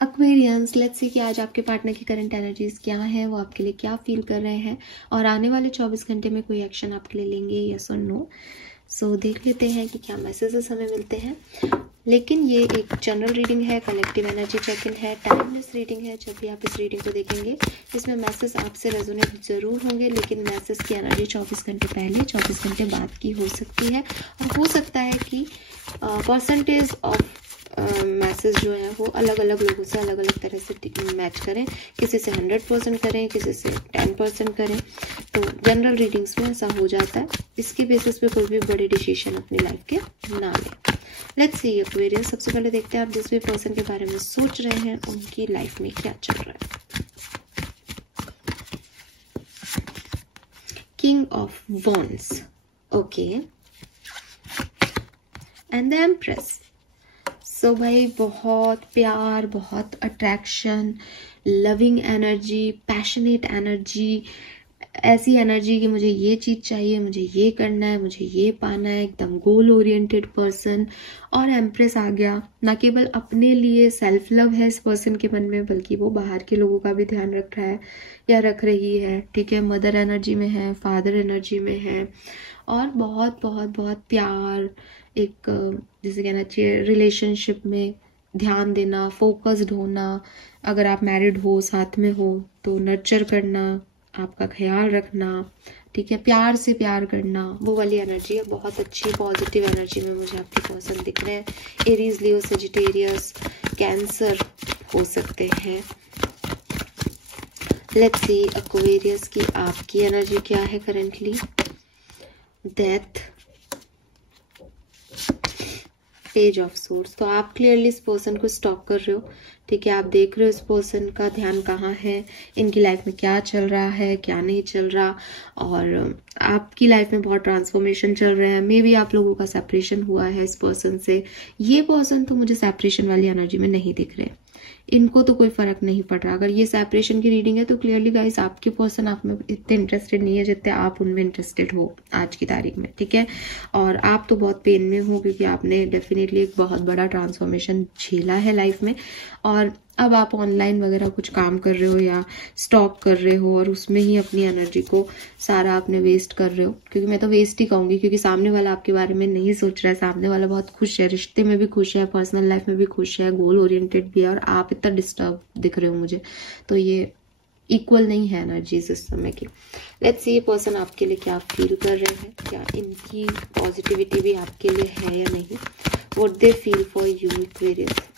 Aquarians, let's see कि आज आपके पार्टनर की करंट एनर्जीज क्या है, वो आपके लिए क्या फील कर रहे हैं और आने वाले 24 घंटे में कोई एक्शन आपके लिए लेंगे, यस और नो। सो देख लेते हैं कि क्या मैसेजेस हमें मिलते हैं। लेकिन ये एक जनरल रीडिंग है, कलेक्टिव एनर्जी चेक इन है, टाइमलेस रीडिंग है। जब भी आप इस रीडिंग को देखेंगे इसमें मैसेज आपसे रेजोनेट जरूर होंगे, लेकिन मैसेज की एनर्जी 24 घंटे पहले 24 घंटे बाद की हो सकती है और हो सकता है कि परसेंटेज ऑफ मैसेज जो है वो अलग अलग लोगों से अलग अलग तरह से मैच करें, किसी से 100% करें, किसी से 10% करें। तो जनरल रीडिंग्स में ऐसा हो जाता है, इसके बेसिस पे कोई भी बड़े डिसीजन अपनी लाइफ के ना लें। लेट्स सी एक्वेरियस, सबसे पहले देखते हैं आप जिस भी पर्सन के बारे में सोच रहे हैं उनकी लाइफ में क्या चल रहा है। King of wands, okay, and the empress. So भाई बहुत प्यार, बहुत attraction, loving energy, passionate energy, ऐसी एनर्जी कि मुझे ये चीज चाहिए, मुझे ये करना है, मुझे ये पाना है, एकदम गोल ओरिएंटेड पर्सन। और एम्प्रेस आ गया, ना केवल अपने लिए सेल्फ लव है इस पर्सन के मन में, बल्कि वो बाहर के लोगों का भी ध्यान रख रहा है या रख रही है, ठीक है। मदर एनर्जी में है, फादर एनर्जी में है और बहुत बहुत बहुत प्यार, एक जैसे कहना चाहिए रिलेशनशिप में ध्यान देना, फोकस्ड होना, अगर आप मैरिड हो, साथ में हो तो नर्चर करना, आपका ख्याल रखना, ठीक है, प्यार से प्यार करना, वो वाली एनर्जी है। बहुत अच्छी पॉजिटिव एनर्जी में मुझे आपके पर्सन दिख रहे हैं। एरीज, लियो, सेजिटेरियस, कैंसर हो सकते हैं। लेट्स सी एक्वेरियस की आपकी एनर्जी क्या है currently. Death, page of source. तो आप क्लियरली इस पर्सन को स्टॉक कर रहे हो, ठीक है। आप देख रहे हो इस पर्सन का ध्यान कहाँ है, इनकी लाइफ में क्या चल रहा है, क्या नहीं चल रहा, और आपकी लाइफ में बहुत ट्रांसफॉर्मेशन चल रहे हैं। मे बी आप लोगों का सेपरेशन हुआ है इस पर्सन से। ये पर्सन तो मुझे सेपरेशन वाली एनर्जी में नहीं दिख रहे, इनको तो कोई फर्क नहीं पड़ रहा। अगर ये सेपरेशन की रीडिंग है तो क्लियरली गाइस आपके पर्सन आप में इतने इंटरेस्टेड नहीं है जितने आप उनमें इंटरेस्टेड हो आज की तारीख में, ठीक है। और आप तो बहुत पेन में हो क्योंकि आपने डेफिनेटली एक बहुत बड़ा ट्रांसफॉर्मेशन झेला है लाइफ में, और अब आप ऑनलाइन वगैरह कुछ काम कर रहे हो या स्टॉक कर रहे हो और उसमें ही अपनी एनर्जी को सारा आपने वेस्ट कर रहे हो। क्योंकि मैं तो वेस्ट ही कहूंगी, क्योंकि सामने वाला आपके बारे में नहीं सोच रहा है, सामने वाला बहुत खुश है, रिश्ते में भी खुश है, पर्सनल लाइफ में भी खुश है, गोल ओरिएंटेड भी है, और आप इतना डिस्टर्ब दिख रहे हो मुझे। तो ये इक्वल नहीं है एनर्जीज इस समय की। लेट्स सी ये पर्सन आपके लिए क्या फील कर रहे हैं, क्या इनकी पॉजिटिविटी भी आपके लिए है या नहीं। What they feel for you Aquarius.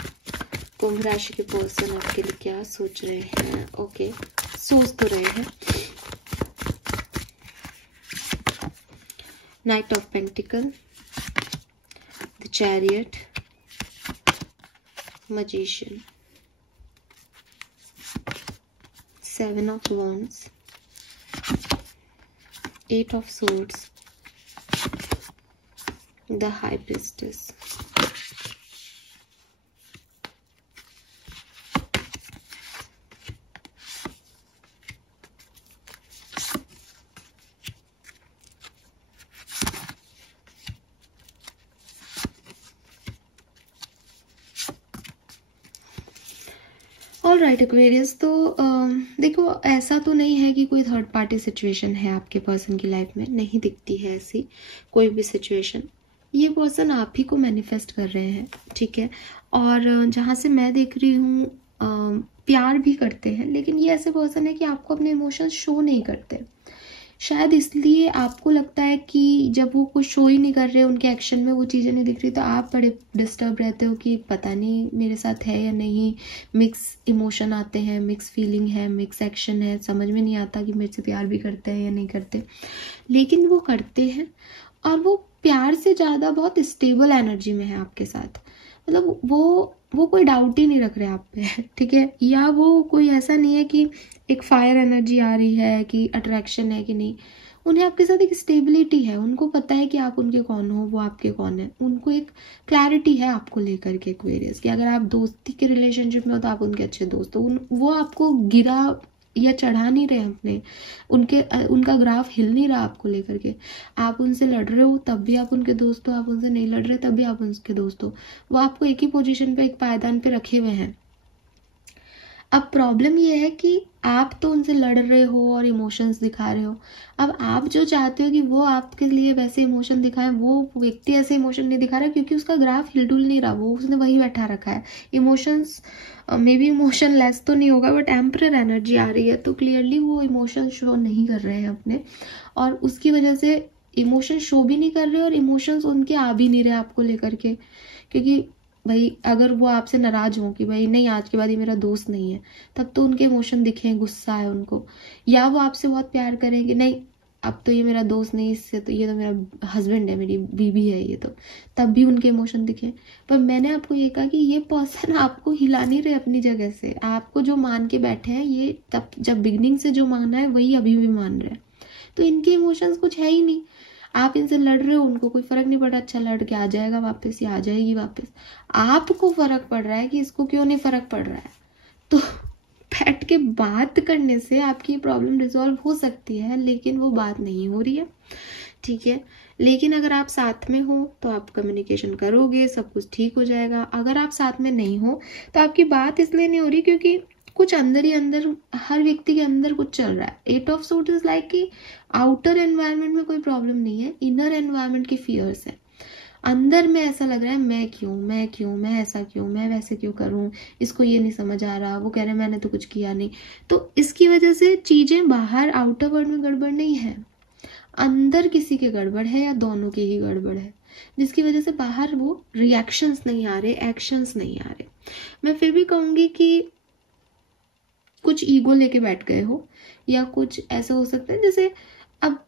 कुंभ राशि के पर्सन आपके लिए क्या सोच रहे हैं, ओके, सोच तो रहे हैं। Night of pentacle, the chariot, magician, seven of wands, eight of swords, the high priestess. Alright Aquarius, तो देखो ऐसा तो नहीं है कि कोई थर्ड पार्टी सिचुएशन है आपके पर्सन की लाइफ में, नहीं दिखती है ऐसी कोई भी सिचुएशन। ये पर्सन आप ही को मैनिफेस्ट कर रहे हैं, ठीक है। और जहाँ से मैं देख रही हूँ प्यार भी करते हैं, लेकिन ये ऐसे पर्सन है कि आपको अपने इमोशंस शो नहीं करते। शायद इसलिए आपको लगता है कि जब वो कुछ शो ही नहीं कर रहे, उनके एक्शन में वो चीज़ें नहीं दिख रही, तो आप बड़े डिस्टर्ब रहते हो कि पता नहीं मेरे साथ है या नहीं। मिक्स इमोशन आते हैं, मिक्स फीलिंग है, मिक्स एक्शन है, समझ में नहीं आता कि मेरे से प्यार भी करते हैं या नहीं करते, लेकिन वो करते हैं। और वो प्यार से ज़्यादा बहुत स्टेबल एनर्जी में है आपके साथ, मतलब वो कोई डाउट ही नहीं रख रहे आप पे, ठीक है। या वो कोई ऐसा नहीं है कि एक फायर एनर्जी आ रही है कि अट्रैक्शन है कि नहीं। उन्हें आपके साथ एक स्टेबिलिटी है, उनको पता है कि आप उनके कौन हो, वो आपके कौन है। उनको एक क्लैरिटी है आपको लेकर के एक्वेरियस कि अगर आप दोस्ती के रिलेशनशिप में हो तो आप उनके अच्छे दोस्त हो। वो आपको गिरा या चढ़ा नहीं रहे अपने, उनका ग्राफ हिल नहीं रहा आपको लेकर के। आप उनसे लड़ रहे हो तब भी आप उनके दोस्त हो, आप उनसे नहीं लड़ रहे तब भी आप उनके दोस्त हो। वो आपको एक ही पोजीशन पे, एक पायदान पे रखे हुए हैं, अब प्रॉब्लम ये है कि आप तो उनसे लड़ रहे हो और इमोशंस दिखा रहे हो। अब आप जो चाहते हो कि वो आपके लिए वैसे इमोशन दिखाए, वो व्यक्ति ऐसे इमोशन नहीं दिखा रहा क्योंकि उसका ग्राफ हिलडुल नहीं रहा, वो उसने वही बैठा रखा है। Emotions may be emotion less तो नहीं होगा, बट एम्परर एनर्जी आ रही है, तो क्लियरली वो इमोशन शो नहीं कर रहे हैं अपने, और उसकी वजह से इमोशन शो भी नहीं कर रहे और इमोशंस उनके आ भी नहीं रहे आपको लेकर के। क्योंकि भाई अगर वो आपसे नाराज हो कि भाई नहीं आज के बाद ये मेरा दोस्त नहीं है, तब तो उनके इमोशन दिखे, गुस्सा है उनको। या वो आपसे बहुत प्यार करेंगे, नहीं अब तो ये मेरा दोस्त नहीं, इससे तो ये तो मेरा हस्बैंड है, मेरी बीवी है ये तो, तब भी उनके इमोशन दिखे। पर मैंने आपको ये कहा कि ये पर्सन आपको हिला नहीं रहे अपनी जगह से। आपको जो मान के बैठे हैं, ये तब जब बिगनिंग से जो माना है वही अभी भी मान रहे हैं। तो इनके इमोशंस कुछ है ही नहीं। आप इनसे लड़ रहे हो, उनको कोई फर्क नहीं पड़ रहा, अच्छा लड़ के आ जाएगा वापस या आ जाएगी वापस। आपको फर्क पड़ रहा है कि इसको क्यों नहीं फर्क पड़ रहा है। तो बैठ के बात करने से आपकी प्रॉब्लम रिजॉल्व हो सकती है, लेकिन वो बात नहीं हो रही है, ठीक है। लेकिन अगर आप साथ में हो तो आप कम्युनिकेशन करोगे, सब कुछ ठीक हो जाएगा। अगर आप साथ में नहीं हो तो आपकी बात इसलिए नहीं हो रही क्योंकि कुछ अंदर ही अंदर, हर व्यक्ति के अंदर कुछ चल रहा है। 8 ऑफ सूट इज लाइक कि आउटर एनवायरनमेंट में कोई प्रॉब्लम नहीं है, इनर एनवायरनमेंट की फियर्स है। अंदर में ऐसा लग रहा है मैं क्यों, मैं ऐसा क्यों, मैं वैसे क्यों करूं, इसको ये नहीं समझ आ रहा, वो कह रहे मैंने तो कुछ किया नहीं। तो इसकी वजह से चीजें बाहर आउटर वर्ल्ड में गड़बड़ नहीं है, अंदर किसी के गड़बड़ है या दोनों की ही गड़बड़ है, जिसकी वजह से बाहर वो रिएक्शंस नहीं आ रहे, एक्शंस नहीं आ रहे। मैं फिर भी कहूंगी कि कुछ ईगो लेके बैठ गए हो, या कुछ ऐसा हो सकता है जैसे अब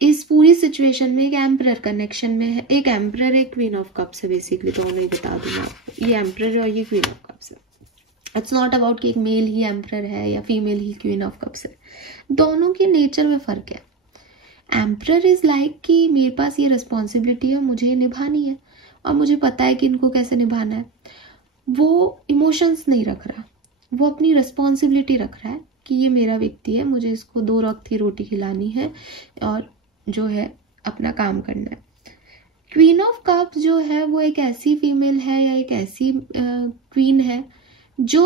इस पूरी सिचुएशन में एक एम्परर कनेक्शन में है, एक एम्परर एक क्वीन ऑफ कप्स है, बेसिकली दोनों ही बता दूं मैं आपको, ये एम्परर और ये क्वीन ऑफ कप्स है। इट्स नॉट अबाउट कि एक मेल ही एम्परर है या female he queen of cups है, दोनों के नेचर में फर्क है। एम्परर इज लाइक कि मेरे पास ये रिस्पॉन्सिबिलिटी है, मुझे ये निभानी है और मुझे पता है कि इनको कैसे निभाना है। वो इमोशंस नहीं रख रहा, वो अपनी रिस्पॉन्सिबिलिटी रख रहा है कि ये मेरा व्यक्ति है, मुझे इसको 2 वक्त की रोटी खिलानी है और जो है अपना काम करना है। क्वीन ऑफ कप्स जो है वो एक ऐसी फीमेल है या एक ऐसी क्वीन है जो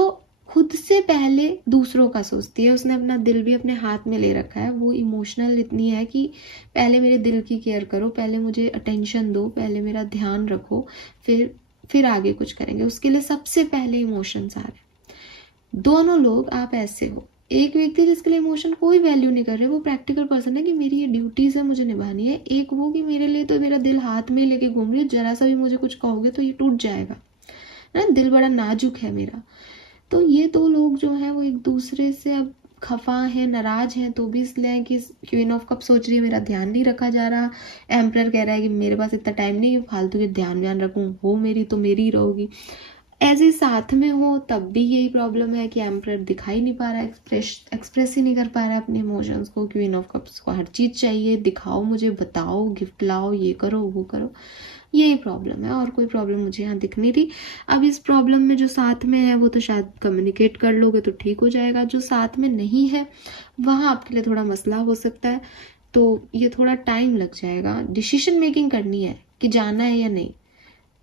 खुद से पहले दूसरों का सोचती है। उसने अपना दिल भी अपने हाथ में ले रखा है, वो इमोशनल इतनी है कि पहले मेरे दिल की केयर करो, पहले मुझे अटेंशन दो, पहले मेरा ध्यान रखो, फिर आगे कुछ करेंगे। उसके लिए सबसे पहले इमोशंस आ रहे हैं। दोनों लोग आप ऐसे हो, एक व्यक्ति जिसके लिए इमोशन कोई वैल्यू नहीं कर रहे, वो प्रैक्टिकल पर्सन है कि मेरी ये ड्यूटीज है, मुझे निभानी है। एक वो कि मेरे लिए तो मेरा दिल हाथ में लेके घूम रही है, जरा सा भी मुझे कुछ कहोगे तो ये टूट जाएगा ना, दिल बड़ा नाजुक है मेरा। तो ये 2 लोग जो है वो एक दूसरे से अब खफा है, नाराज है, तो भी इसलिए कि क्वीन ऑफ कप सोच रही है मेरा ध्यान नहीं रखा जा रहा, एम्परर कह रहा है कि मेरे पास इतना टाइम नहीं है फालतू के ध्यान रखूं, वो मेरी तो मेरी ही रहोगी। ऐसे साथ में हो तब भी यही प्रॉब्लम है कि एम्परर दिखाई नहीं पा रहा है, एक्सप्रेस ही नहीं कर पा रहा है अपने इमोशंस को। क्वीन ऑफ कप्स को हर चीज चाहिए, दिखाओ मुझे, बताओ, गिफ्ट लाओ, ये करो वो करो। यही प्रॉब्लम है और कोई प्रॉब्लम मुझे यहाँ दिख नहीं रही। अब इस प्रॉब्लम में जो साथ में है वो तो शायद कम्युनिकेट कर लोगे तो ठीक हो जाएगा, जो साथ में नहीं है वहाँ आपके लिए थोड़ा मसला हो सकता है। तो ये थोड़ा टाइम लग जाएगा, डिसीजन मेकिंग करनी है कि जाना है या नहीं,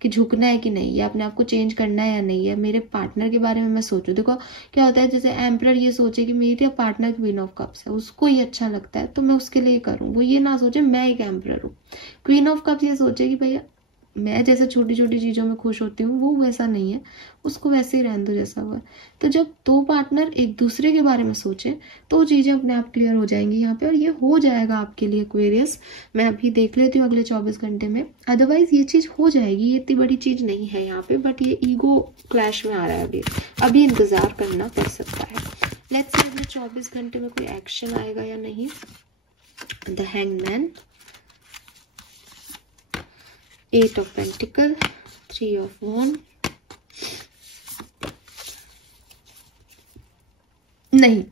कि झुकना है कि नहीं, या अपने आप को चेंज करना है या नहीं, या मेरे पार्टनर के बारे में मैं सोचूं। देखो क्या होता है, जैसे एम्परर ये सोचे कि मेरी पार्टनर क्वीन ऑफ कप्स है, उसको ये अच्छा लगता है तो मैं उसके लिए करूं, वो ये ना सोचे मैं एक एम्परर हूँ। क्वीन ऑफ कप्स ये सोचे कि भैया मैं जैसे छोटी छोटी चीजों में खुश होती हूँ वो वैसा नहीं है, उसको वैसे ही रहने दो जैसा हुआ है। तो जब 2 पार्टनर एक दूसरे के बारे में सोचे तो चीजें अपने आप क्लियर हो जाएंगी यहाँ पे, और ये हो जाएगा आपके लिए एक्वेरियस। मैं अभी देख लेती हूँ अगले 24 घंटे में, अदरवाइज ये चीज हो जाएगी, ये इतनी बड़ी चीज नहीं है यहाँ पे, बट ये ईगो क्लैश में आ रहा है अभी इंतजार करना पड़ सकता है। लेट्स से अगले 24 घंटे में कोई एक्शन आएगा या नहीं। The hangman, 8 of Pentacle, 3 of Wands, नहीं,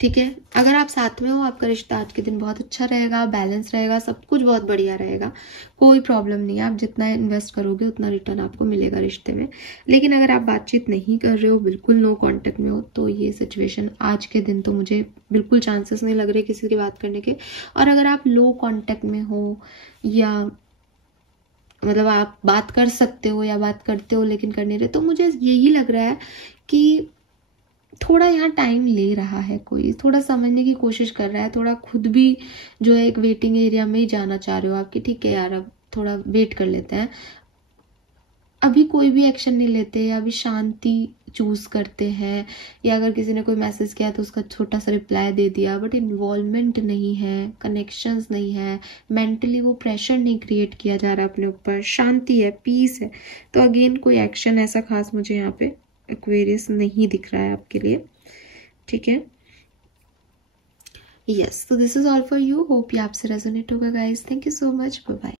ठीक है। अगर आप साथ में हो आपका रिश्ता आज के दिन बहुत अच्छा रहेगा, बैलेंस रहेगा, सब कुछ बहुत बढ़िया रहेगा, कोई प्रॉब्लम नहीं है। आप जितना इन्वेस्ट करोगे उतना रिटर्न आपको मिलेगा रिश्ते में। लेकिन अगर आप बातचीत नहीं कर रहे हो, बिल्कुल नो कांटेक्ट में हो, तो ये सिचुएशन आज के दिन तो मुझे बिल्कुल चांसेस नहीं लग रहे किसी की बात करने के। और अगर आप लो कांटेक्ट में हो या मतलब आप बात कर सकते हो या बात करते हो लेकिन कर नहीं रहे, तो मुझे यही लग रहा है कि थोड़ा यहाँ टाइम ले रहा है, कोई थोड़ा समझने की कोशिश कर रहा है, थोड़ा खुद भी जो है एक वेटिंग एरिया में ही जाना चाह रहे हो आपकी, ठीक है यार अब थोड़ा वेट कर लेते हैं, अभी कोई भी एक्शन नहीं लेते, या अभी शांति चूज करते हैं, या अगर किसी ने कोई मैसेज किया तो उसका छोटा सा रिप्लाई दे दिया, बट इन्वॉल्वमेंट नहीं है, कनेक्शंस नहीं है, मेंटली वो प्रेशर नहीं क्रिएट किया जा रहा अपने ऊपर, शांति है, पीस है। तो अगेन कोई एक्शन ऐसा खास मुझे यहाँ पे एक्वेरियस नहीं दिख रहा है आपके लिए, ठीक है। यस, तो this is all for you, hope ये आपसे रेजोनेट होगा guys. Thank you so much, bye bye.